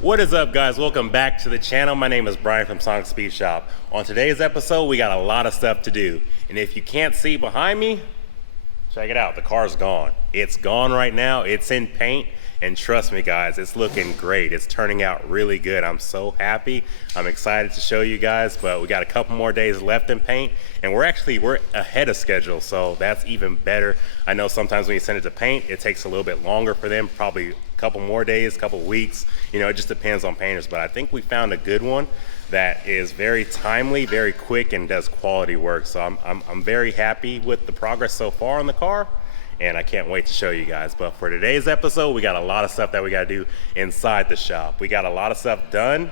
What is up, guys? Welcome back to the channel. My name is Brian from Sonic Speed Shop. On today's episode, we got a lot of stuff to do. And if you can't see behind me, check it out. The car's gone. It's gone right now. It's in paint. And trust me, guys, it's looking great. It's turning out really good. I'm so happy. I'm excited to show you guys, but we got a couple more days left in paint, and we're ahead of schedule, so that's even better. I know sometimes when you send it to paint, it takes a little bit longer for them, probably a couple more days, couple weeks. You know, it just depends on painters, but I think we found a good one that is very timely, very quick, and does quality work. So I'm very happy with the progress so far on the car, and I can't wait to show you guys. But for today's episode, we got a lot of stuff that we got to do inside the shop. We got a lot of stuff done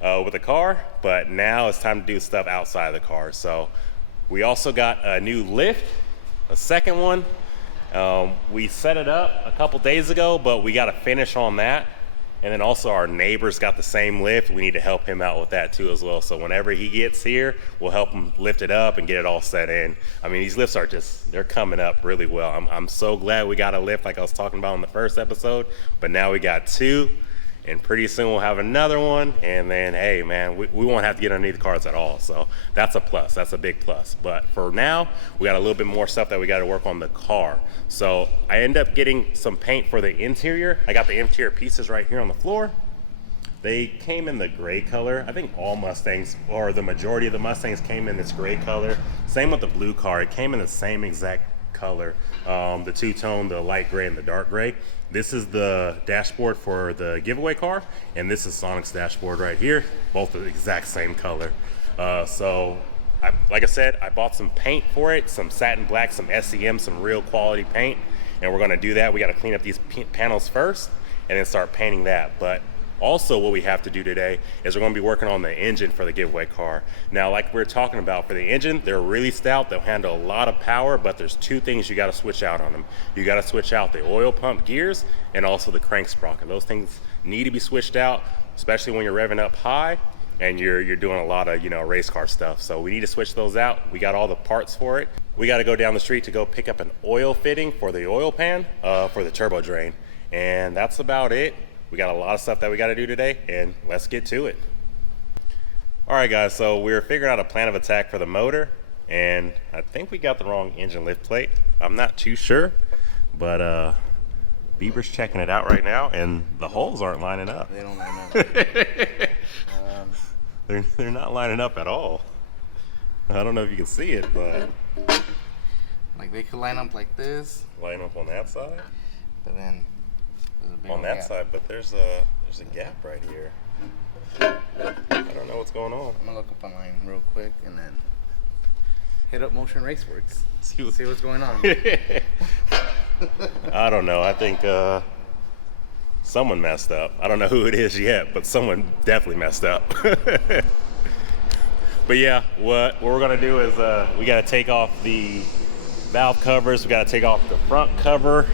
with the car, but now it's time to do stuff outside of the car. So we also got a new lift, a second one. We set it up a couple days ago, but we got to finish on that. And then also our neighbor's got the same lift. We need to help him out with that too as well. So whenever he gets here, we'll help him lift it up and get it all set in. I mean, these lifts are they're coming up really well. I'm so glad we got a lift like I was talking about in the first episode, but now we got two, and pretty soon we'll have another one. And then, hey man, we won't have to get underneath the cars at all. So that's a plus, that's a big plus. But for now, we got a little bit more stuff that we got to work on the car. So I end up getting some paint for the interior. I got the interior pieces right here on the floor. They came in the gray color. I think all Mustangs, or the majority of the Mustangs, came in this gray color. Same with the blue car. It came in the same exact color, the two-tone, the light gray and the dark gray. This is the dashboard for the giveaway car, and this is Sonic's dashboard right here, both the exact same color. So like I said, I bought some paint for it, some satin black, some SEM, some real quality paint, and we're gonna do that. We gotta clean up these panels first and then start painting that. But also what we have to do today is we're going to be working on the engine for the giveaway car. Now, like we were talking about, for the engine, they're really stout. They'll handle a lot of power, but there's two things you got to switch out on them. You got to switch out the oil pump gears and also the crank sprocket. Those things need to be switched out, especially when you're revving up high and you're doing a lot of, you know, race car stuff. So we need to switch those out. We got all the parts for it. We got to go down the street to go pick up an oil fitting for the oil pan for the turbo drain. And that's about it. We got a lot of stuff that we got to do today, and let's get to it. All right, guys, so we're figuring out a plan of attack for the motor, and I think we got the wrong engine lift plate. I'm not too sure, but Bieber's checking it out right now, and the holes aren't lining up. They don't line up. They're not lining up at all. I don't know if you can see it, but like they could line up like this. Line up on that side? But then on that side, but there's a gap right here. I don't know what's going on. I'm gonna look up online real quick and then hit up Motion Raceworks. See what's going on. I don't know. I think someone messed up. I don't know who it is yet, but someone definitely messed up. But yeah, what we're gonna do is we gotta take off the valve covers. We gotta take off the front cover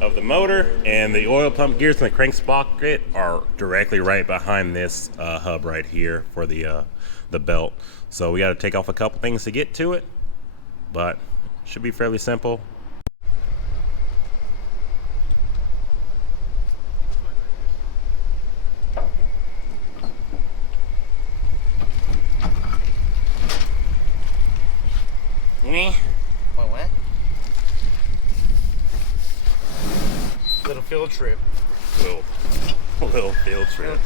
of the motor, and the oil pump gears and the crank sprocket are directly right behind this hub right here for the belt. So we got to take off a couple things to get to it, but should be fairly simple. What? Little field trip. Little field trip.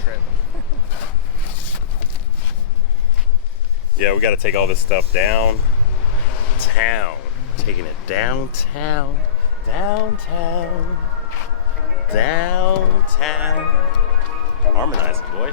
Yeah, we got to take all this stuff downtown. Taking it downtown. Harmonize it, boy.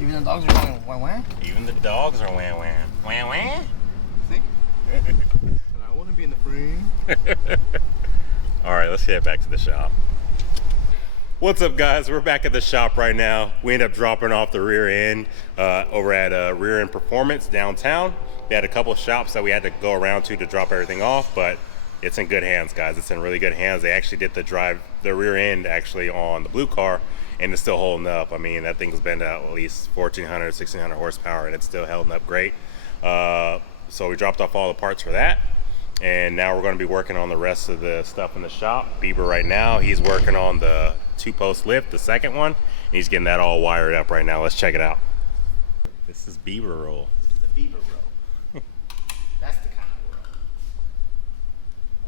Even the dogs are going wah wah. Even the dogs are wah wah. Wah wah. See? And I want to be in the frame. All right, let's head back to the shop. What's up, guys? We're back at the shop right now. We ended up dropping off the rear end over at Rear End Performance downtown. They had a couple of shops that we had to go around to drop everything off, but it's in good hands, guys. It's in really good hands. They actually did the rear end actually on the blue car, and it's still holding up. I mean, that thing's been at least 1,400, 1,600 horsepower, and it's still holding up great. So we dropped off all the parts for that, and now we're going to be working on the rest of the stuff in the shop. Bieber right now, he's working on the 2-post lift, the second one, and he's getting that all wired up right now. Let's check it out. This is Bieber roll. This is the Bieber roll. That's the kind of roll.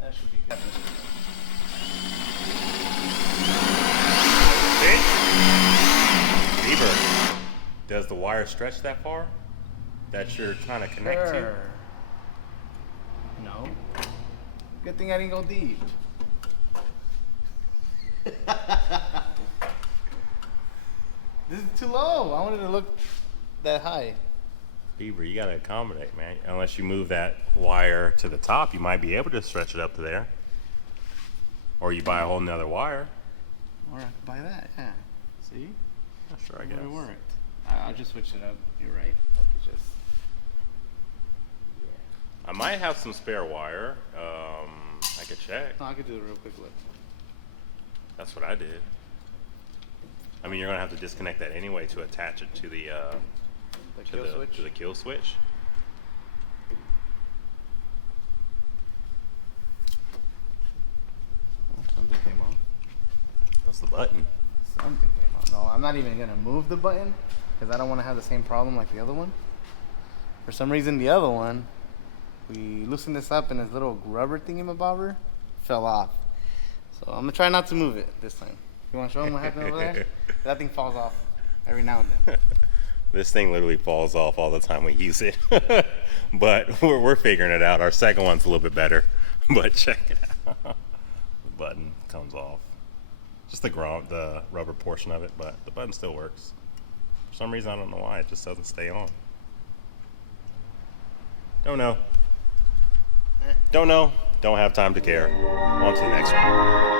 That should be good. Bieber, does the wire stretch that far that you're trying to connect to? No. Good thing I didn't go deep. This is too low. I wanted to look that high. Bieber, you gotta accommodate, man. Unless you move that wire to the top, you might be able to stretch it up to there. Or you buy a whole nother wire. Or I could buy that, yeah. See? Sure, I guess. It worked. I'll just switch it up. You're right. I could just. I might have some spare wire. I could check. No, I could do a real quick look. That's what I did. I mean, you're gonna have to disconnect that anyway to attach it to the to the kill switch. Oh, something came on. That's the button. Something came on. No, I'm not even gonna move the button because I don't want to have the same problem like the other one. For some reason, the other one, we loosened this up and this little rubber thingamabobber fell off. So I'm gonna try not to move it this time. You want to show them what happened over there? That thing falls off every now and then. This thing literally falls off all the time we use it. But we're figuring it out. Our second one's a little bit better. But check it out. The button comes off. Just the rubber portion of it, but the button still works. For some reason, I don't know why. It just doesn't stay on. Don't know. Don't know. Don't have time to care. On to the next one.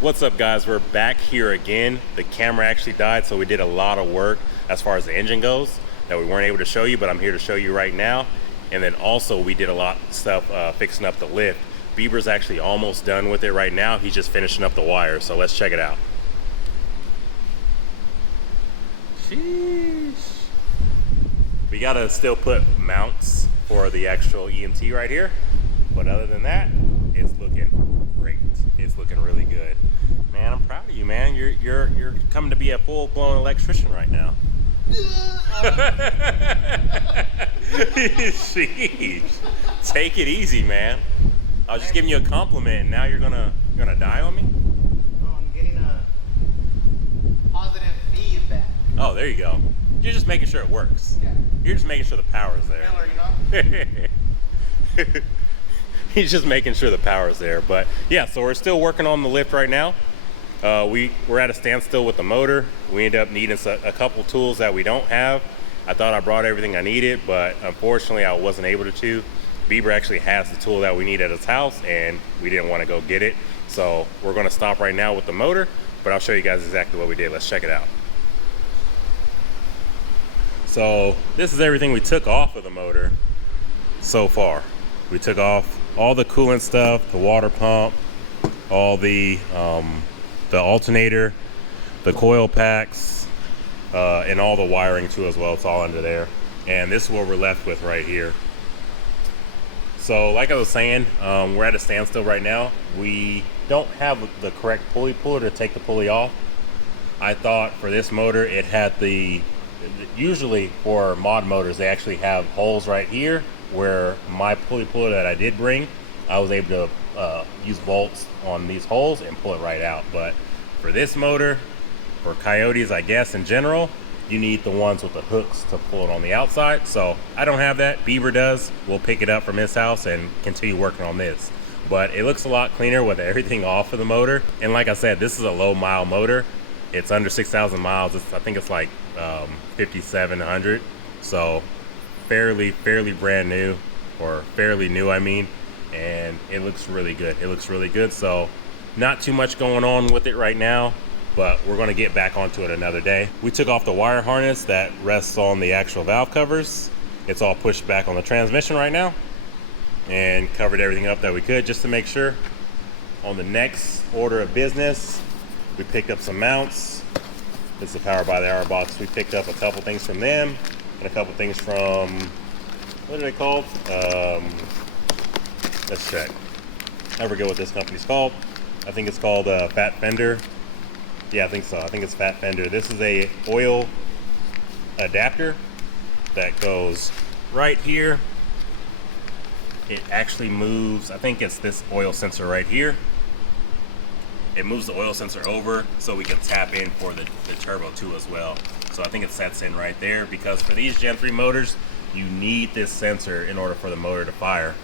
What's up, guys? We're back here again. The camera actually died, so we did a lot of work as far as the engine goes that we weren't able to show you, but I'm here to show you right now. And then also we did a lot of stuff fixing up the lift. Bieber's actually almost done with it right now. He's just finishing up the wire, so let's check it out. Sheesh. We gotta still put mounts for the actual EMT right here, but other than that, it's looking great. It's looking really good. Man, I'm proud of you, man. You're coming to be a full-blown electrician right now. Sheesh. Take it easy, man. I was just giving you a compliment, and now you're gonna die on me? Oh, I'm getting a positive feedback. Oh, there you go. You're just making sure it works. Yeah. You're just making sure the power's there. Filler, you know? He's just making sure the power's there. But yeah, so we're still working on the lift right now. We're at a standstill with the motor. We end up needing a couple tools that we don't have. I thought I brought everything I needed, but unfortunately I wasn't able to. Bieber actually has the tool that we need at his house, and we didn't want to go get it. So we're gonna stop right now with the motor, but I'll show you guys exactly what we did. Let's check it out. So this is everything we took off of the motor so far. We took off all the coolant stuff, the water pump, all the alternator, the coil packs, and all the wiring too as well. It's all under there. And this is what we're left with right here. So like I was saying, we're at a standstill right now. We don't have the correct pulley puller to take the pulley off. I thought for this motor it had usually for mod motors they actually have holes right here where my pulley puller that I did bring, I was able to use bolts on these holes and pull it right out. But for this motor, for Coyotes I guess in general, you need the ones with the hooks to pull it on the outside. So I don't have that, Bieber does. We'll pick it up from his house and continue working on this. But it looks a lot cleaner with everything off of the motor. And like I said, this is a low mile motor. It's under 6,000 miles. I think it's like 5,700. So fairly brand new, or fairly new I mean. And it looks really good. It looks really good. So not too much going on with it right now, but we're gonna get back onto it another day. We took off the wire harness that rests on the actual valve covers. It's all pushed back on the transmission right now, and covered everything up that we could just to make sure. On the next order of business, we picked up some mounts. This is the Power by the Hour box. We picked up a couple things from them and a couple things from, what are they called? Let's check. I forget what this company's called. I think it's called Fat Fender. Yeah, I think so. I think it's Fat Fender. This is a oil adapter that goes right here. It actually moves, I think it's this oil sensor right here. It moves the oil sensor over so we can tap in for the turbo too as well. So I think it sets in right there, because for these Gen 3 motors, you need this sensor in order for the motor to fire,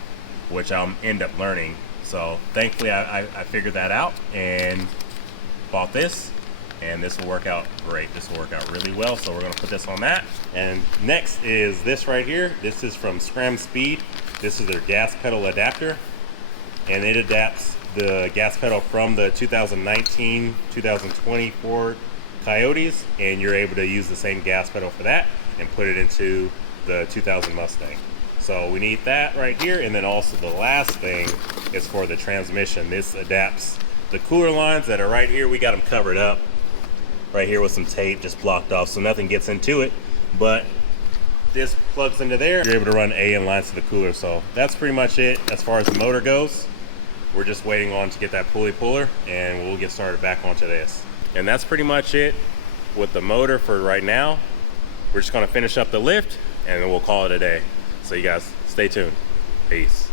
which I'll end up learning. So thankfully I figured that out and bought this, and this will work out great. This will work out really well. So we're gonna put this on that. And next is this right here. This is from Scram Speed. This is their gas pedal adapter, and it adapts the gas pedal from the 2019, 2020 Ford Coyotes, and you're able to use the same gas pedal for that and put it into the 2000 Mustang. So we need that right here. And then also the last thing is for the transmission. This adapts the cooler lines that are right here. We got them covered up right here with some tape, just blocked off so nothing gets into it. But this plugs into there. You're able to run AN lines to the cooler. So that's pretty much it as far as the motor goes. We're just waiting on to get that pulley puller, and we'll get started back onto this. And that's pretty much it with the motor for right now. We're just gonna finish up the lift and then we'll call it a day. So you guys stay tuned. Peace.